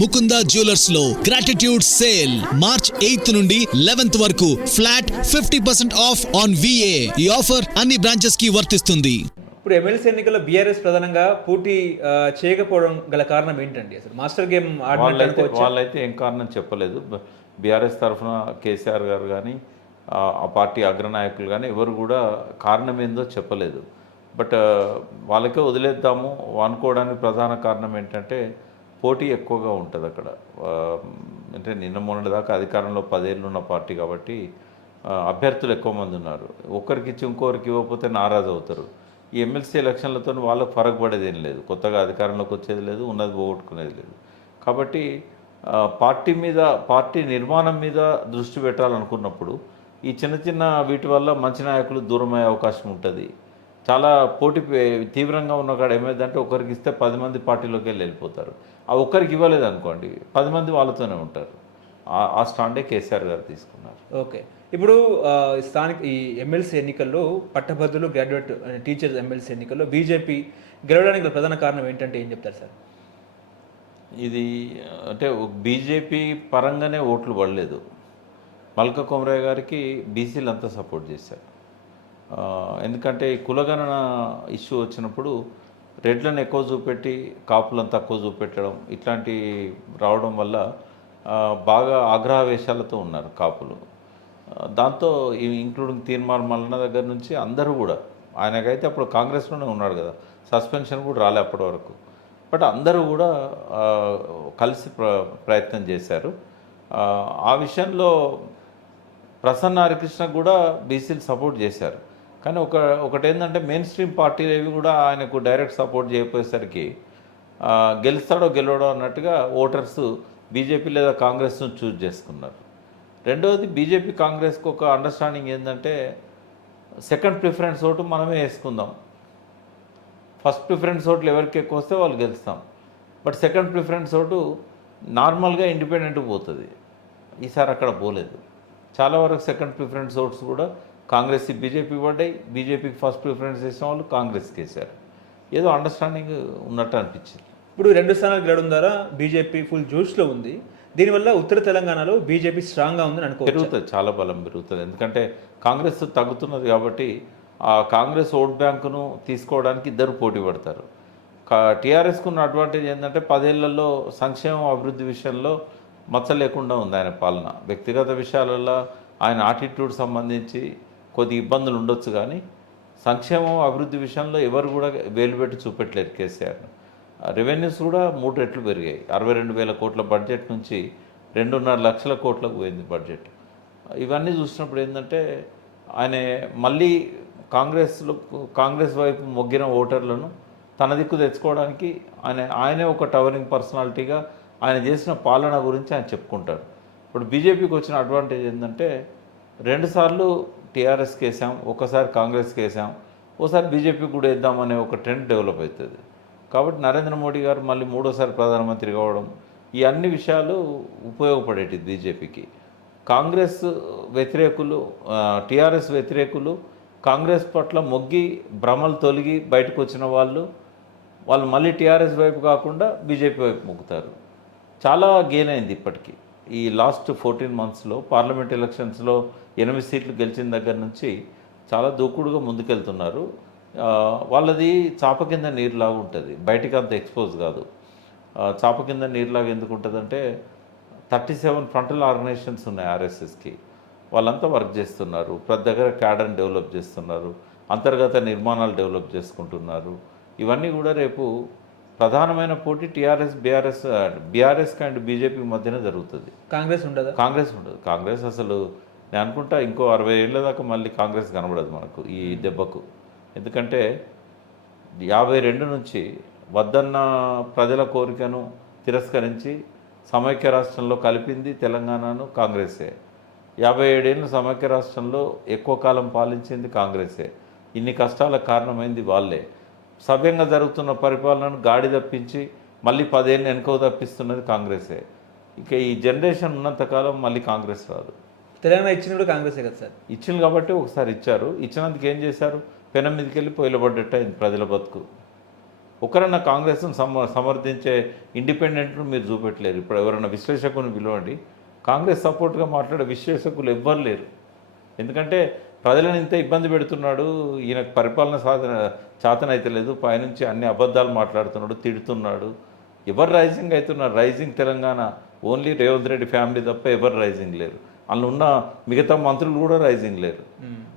ముకుంద జ్యువెలర్స్లో gratitude sale March eighth నుండి eleventh వరకు flat fifty percent off on VA ఈ ఆఫర్ అన్ని బ్రాంచెస్కి వర్తిస్తుంది. ఇప్పుడు ఎమ్మెల్సీ ఎన్నికల్లో బీఆర్ఎస్ ప్రధానంగా పోటీ చేయకపోవడం గల కారణం ఏంటండి? అసలు మాస్టర్ గేమ్ ఆడినట్టు? వాళ్ళైతే ఏం కారణం చెప్పలేదు. బీఆర్ఎస్ తరఫున కేసీఆర్ గారు కానీ ఆ పార్టీ అగ్రనాయకులు కానీ ఎవరు కూడా కారణం ఏందో చెప్పలేదు. బట్ వాళ్ళకే వదిలేద్దాము అనుకోవడానికి ప్రధాన కారణం ఏంటంటే పోటీ ఎక్కువగా ఉంటుంది అక్కడ. అంటే నిన్న మొన్నటి దాకా అధికారంలో పదేళ్ళు ఉన్న పార్టీ కాబట్టి అభ్యర్థులు ఎక్కువ మంది ఉన్నారు. ఒకరికి ఇచ్చి ఇంకొకరికి ఇవ్వకపోతే నారాజు అవుతారు. ఈ ఎమ్మెల్సీ ఎలక్షన్లతో వాళ్ళకు ఫరక్ పడేది ఏం లేదు. కొత్తగా అధికారంలోకి వచ్చేది లేదు ఉన్నది పోగొట్టుకునేది లేదు. కాబట్టి పార్టీ మీద పార్టీ నిర్మాణం మీద దృష్టి పెట్టాలనుకున్నప్పుడు ఈ చిన్న చిన్న వీటి వల్ల మంచి నాయకులు దూరమయ్యే అవకాశం ఉంటుంది. చాలా పోటీ తీవ్రంగా ఉన్న కాడ ఏమైందంటే ఒకరికి ఇస్తే పది మంది పార్టీలోకి వెళ్ళి వెళ్ళిపోతారు. ఆ ఒక్కరికి ఇవ్వలేదు అనుకోండి పది మంది వాళ్ళతోనే ఉంటారు. ఆ- ఆ స్టాండే కేసీఆర్ గారు తీసుకున్నారు. ఓకే. ఇప్పుడు స్థానిక ఈ ఎమ్మెల్సీ ఎన్నికల్లో పట్టభద్రులు గ్రాడ్యుయేట్ టీచర్స్ ఎమ్మెల్సీ ఎన్నికల్లో బీజేపీ గెలవడానికి గల ప్రధాన కారణం ఏంటంటే ఏం చెప్తారు సార్? ఇది అంటే బీజేపీ పరంగానే ఓట్లు పడలేదు. మల్క కొమరయ్య గారికి బీసీలు అంతా సపోర్ట్ చేశారు. ఎందుకంటే కులగణన ఇష్యూ వచ్చినప్పుడు రెడ్లను ఎక్కువ చూపెట్టి కాపులను తక్కువ చూపెట్టడం ఇట్లాంటి రావడం వల్ల బాగా ఆగ్రహవేశాలతో ఉన్నారు కాపులు. దాంతో ఈ ఇంక్లూడింగ్ తీర్మాన్ మల్లన్న దగ్గర నుంచి అందరూ కూడా ఆయనకైతే అప్పుడు కాంగ్రెస్లోనే ఉన్నాడు కదా సస్పెన్షన్ కూడా రాలే అప్పటి వరకు. బట్ అందరూ కూడా కలిసి ప్ర ప్రయత్నం చేశారు. ఆ, ఆ విషయంలో ప్రసన్న హరికృష్ణ కూడా బీసీలు సపోర్ట్ చేశారు. కానీ ఒక ఒకటి ఏంటంటే మెయిన్ స్ట్రీమ్ పార్టీలు కూడా ఆయనకు డైరెక్ట్ సపోర్ట్ చేయకపోయేసరికి గెలుస్తాడో గెలవడో అన్నట్టుగా ఓటర్స్ బీజేపీ లేదా కాంగ్రెస్ను చూజ్ చేసుకున్నారు. రెండవది బీజేపీ కాంగ్రెస్కి ఒక అండర్స్టాండింగ్ ఏంటంటే సెకండ్ ప్రిఫరెన్స్ ఓటు మనమే వేసుకుందాం. ఫస్ట్ ప్రిఫరెన్స్ ఓట్లు ఎవరికి ఎక్కువ వస్తే వాళ్ళు గెలుస్తాం. బట్ సెకండ్ ప్రిఫరెన్స్ ఓటు నార్మల్గా ఇండిపెండెంట్ పోతుంది. ఈసారి అక్కడ పోలేదు. చాలా వరకు సెకండ్ ప్రిఫరెన్స్ ఓట్స్ కూడా కాంగ్రెస్ బీజేపీ పడ్డాయి బీజేపీకి ఫస్ట్ ప్రిఫరెన్స్ వేసిన వాళ్ళు కాంగ్రెస్కి వేశారు. ఏదో అండర్స్టాండింగ్ ఉన్నట్టు అనిపించింది. ఇప్పుడు రెండు స్థానాలు గెలవడం ద్వారా బీజేపీ ఫుల్ జోష్లో ఉంది. దీనివల్ల ఉత్తర తెలంగాణలో బీజేపీ స్ట్రాంగ్గా ఉందని అనుకోవచ్చు? పెరుగుతుంది చాలా బలం పెరుగుతుంది. ఎందుకంటే కాంగ్రెస్ తగ్గుతున్నది కాబట్టి ఆ కాంగ్రెస్ ఓట్ బ్యాంకును తీసుకోవడానికి ఇద్దరు పోటీ పడతారు. టీఆర్ఎస్కు ఉన్న అడ్వాంటేజ్ ఏంటంటే పదేళ్ళలో సంక్షేమం అభివృద్ధి విషయంలో మచ్చ లేకుండా ఉంది ఆయన పాలన. వ్యక్తిగత విషయాలలో ఆయన ఆటిట్యూడ్ సంబంధించి కొద్ది ఇబ్బందులు ఉండొచ్చు కానీ సంక్షేమం అభివృద్ధి విషయంలో ఎవరు కూడా వేలుపెట్టి చూపెట్టలేరు కేసీఆర్. రెవెన్యూస్ కూడా మూడు రెట్లు పెరిగాయి. అరవై రెండు వేల కోట్ల బడ్జెట్ నుంచి రెండున్నర లక్షల కోట్లకు పోయింది బడ్జెట్. ఇవన్నీ చూసినప్పుడు ఏంటంటే ఆయన మళ్ళీ కాంగ్రెస్లో కాంగ్రెస్ వైపు మొగ్గిన ఓటర్లను తన దిక్కు తెచ్చుకోవడానికి ఆయన ఆయనే ఒక టవరింగ్ పర్సనాలిటీగా ఆయన చేసిన పాలన గురించి ఆయన చెప్పుకుంటారు. ఇప్పుడు బీజేపీకి వచ్చిన అడ్వాంటేజ్ ఏంటంటే రెండుసార్లు టీఆర్ఎస్కి వేసాం ఒకసారి కాంగ్రెస్కి వేసాం ఒకసారి బీజేపీ కూడా వేద్దామనే ఒక ట్రెండ్ డెవలప్ అవుతుంది. కాబట్టి నరేంద్ర మోడీ గారు మళ్ళీ మూడోసారి ప్రధానమంత్రి కావడం ఈ అన్ని విషయాలు ఉపయోగపడేటి బీజేపీకి. కాంగ్రెస్ వ్యతిరేకులు టీఆర్ఎస్ వ్యతిరేకులు కాంగ్రెస్ పట్ల మొగ్గి భ్రమలు తొలగి బయటకు వచ్చిన వాళ్ళు వాళ్ళు మళ్ళీ టీఆర్ఎస్ వైపు కాకుండా బీజేపీ వైపు మొగ్గుతారు. చాలా గెయిన్ అయింది ఇప్పటికీ. ఈ లాస్ట్ ఫోర్టీన్ మంత్స్లో పార్లమెంట్ ఎలక్షన్స్లో ఎనిమిది సీట్లు గెలిచిన దగ్గర నుంచి చాలా దూకుడుగా ముందుకెళ్తున్నారు. వాళ్ళది చాప కింద నీరులాగా ఉంటుంది. బయటికి అంత ఎక్స్పోజ్ కాదు. చాప కింద నీరులాగా ఎందుకు ఉంటుందంటే థర్టీ సెవెన్ ఫ్రంటల్ ఆర్గనైజేషన్స్ ఉన్నాయి ఆర్ఎస్ఎస్కి. వాళ్ళంతా వర్క్ చేస్తున్నారు. ప్రతి దగ్గర క్యాడర్ని డెవలప్ చేస్తున్నారు. అంతర్గత నిర్మాణాలు డెవలప్ చేసుకుంటున్నారు. ఇవన్నీ కూడా రేపు ప్రధానమైన పోటీ TRS BRS BRS and BJP మధ్యన జరుగుతుంది. కాంగ్రెస్ ఉండదా? కాంగ్రెస్ ఉండదు. కాంగ్రెస్ అసలు నేను అనుకుంటా ఇంకో అరవై ఏళ్ళ దాకా మళ్ళీ కాంగ్రెస్ కనబడదు మనకు ఈ దెబ్బకు. ఎందుకంటే యాభై రెండు నుంచి వద్దన్న ప్రజల కోరికను తిరస్కరించి సమైక్య రాష్ట్రంలో కలిపింది తెలంగాణను కాంగ్రెసే. యాభై ఏడేళ్ళు సమైక్య రాష్ట్రంలో ఎక్కువ కాలం పాలించింది కాంగ్రెసే. ఇన్ని కష్టాలకు కారణమైంది వాళ్ళే. సవ్యంగా జరుగుతున్న పరిపాలనను గాడి తప్పించి మళ్ళీ పదేళ్ళు వెనుకకు తప్పిస్తున్నది కాంగ్రెసే. ఇక ఈ జనరేషన్ ఉన్నంతకాలం మళ్ళీ కాంగ్రెస్ రాదు. తెలంగాణ ఇచ్చిన కూడా కాంగ్రెసే కదా సార్? ఇచ్చింది కాబట్టి ఒకసారి ఇచ్చారు. ఇచ్చినందుకు ఏం చేశారు? పెనం మీదకి వెళ్ళి పొయ్యిలబడ్డట్టు అయింది ప్రజల బతుకు. ఒకరన్నా కాంగ్రెస్ను సమ సమర్థించే ఇండిపెండెంట్ను మీరు చూపెట్టలేరు. ఇప్పుడు ఎవరైనా విశ్లేషకుని పిలవండి. కాంగ్రెస్ సపోర్ట్గా మాట్లాడే విశ్లేషకులు ఎవ్వరు లేరు. ఎందుకంటే ప్రజలను ఇంత ఇబ్బంది పెడుతున్నాడు ఈయనకు పరిపాలన సాధన చాతన అయితే లేదు పైనుంచి అన్ని అబద్ధాలు మాట్లాడుతున్నాడు తిడుతున్నాడు. ఎవరు రైజింగ్ అవుతున్నారు? Rising Telangana only Revanth Reddy family తప్ప ఎవరు రైజింగ్ లేరు. అందులో ఉన్న మిగతా మంత్రులు కూడా రైజింగ్ లేరు.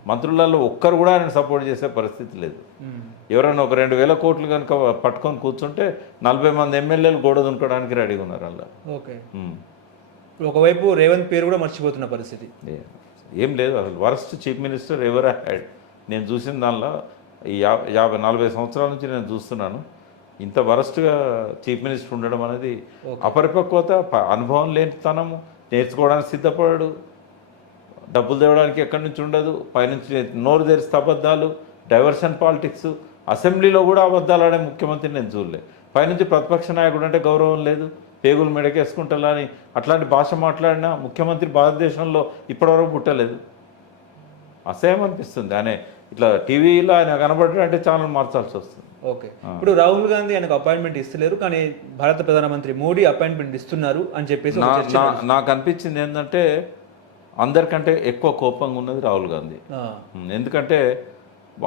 మంత్రులలో ఒక్కరు కూడా ఆయన సపోర్ట్ చేసే పరిస్థితి లేదు. ఎవరైనా ఒక రెండు వేల కోట్లు కనుక పట్టుకొని కూర్చుంటే నలభై మంది ఎమ్మెల్యేలు గోడ దునకడానికి రెడీగా ఉన్నారు అలా ఓకే. ఒకవైపు రేవంత్ పేరు కూడా మర్చిపోతున్న పరిస్థితి. ఏ- లేదు అసలు worst chief minister ever had. నేను చూసిన దానిలో ఈ యాభై యాభై నలభై సంవత్సరాల నుంచి నేను చూస్తున్నాను. ఇంత వరస్ట్గా చీఫ్ మినిస్టర్ ఉండడం అనేది అపరిపక్వత అనుభవం లేనితనము నేర్చుకోవడానికి సిద్ధపడాడు. డబ్బులు తేవడానికి ఎక్కడి నుంచి ఉండదు పైనుంచి నోరు తెరిస్తే అబద్ధాలు డైవర్షన్ పాలిటిక్స్ అసెంబ్లీలో కూడా అబద్ధాలు ఆడే ముఖ్యమంత్రి నేను చూడలే. పైనుంచి ప్రతిపక్ష నాయకుడు అంటే గౌరవం లేదు. పేగులు మెడకేసుకుంటా అని అట్లాంటి భాష మాట్లాడిన ముఖ్యమంత్రి భారతదేశంలో ఇప్పటివరకు పుట్టలేదు. అసహ్యం అనిపిస్తుంది. ఆయన ఇట్లా టీవీలో ఆయన కనబడ్డాడంటే ఛానల్ మార్చాల్సి వస్తుంది. ఓకే. ఇప్పుడు రాహుల్ గాంధీ ఆయనకు అపాయింట్మెంట్ ఇస్తలేరు కానీ భారత ప్రధానమంత్రి మోడీ అపాయింట్మెంట్ ఇస్తున్నారు అని చెప్పేసి నాకు అనిపించింది ఏంటంటే అందరికంటే ఎక్కువ కోపంగా ఉన్నది రాహుల్ గాంధీ. ఎందుకంటే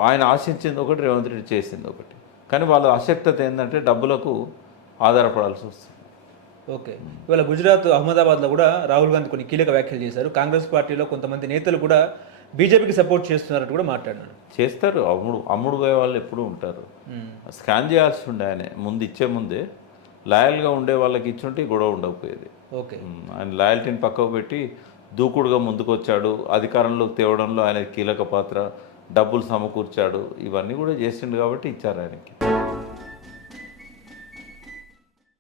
ఆయన ఆశించింది ఒకటి రేవంత్ రెడ్డి చేసింది ఒకటి. కానీ వాళ్ళ ఆసక్తత ఏంటంటే డబ్బులకు ఆధారపడాల్సి వస్తుంది. ఓకే. ఇవాళ గుజరాత్ అహ్మదాబాద్లో కూడా రాహుల్ గాంధీ కొన్ని కీలక వ్యాఖ్యలు చేశారు. కాంగ్రెస్ పార్టీలో కొంతమంది నేతలు కూడా బీజేపీకి సపోర్ట్ చేస్తున్నారని కూడా మాట్లాడారు. చేస్తారు. అమ్ముడు అమ్ముడు పోయే వాళ్ళు ఎప్పుడూ ఉంటారు. స్కాన్ చేయాల్సి ఉండే ఆయన ముందు ఇచ్చే ముందే లాయల్గా ఉండే వాళ్ళకి ఇచ్చుంటే గొడవ ఉండకపోయేది. ఓకే. ఆయన లాయల్టీని పక్కకు పెట్టి దూకుడుగా ముందుకు వచ్చాడు అధికారంలోకి తేవడంలో ఆయన కీలక పాత్ర డబ్బులు సమకూర్చాడు. ఇవన్నీ కూడా చేసిండు కాబట్టి ఇచ్చారు ఆయనకి.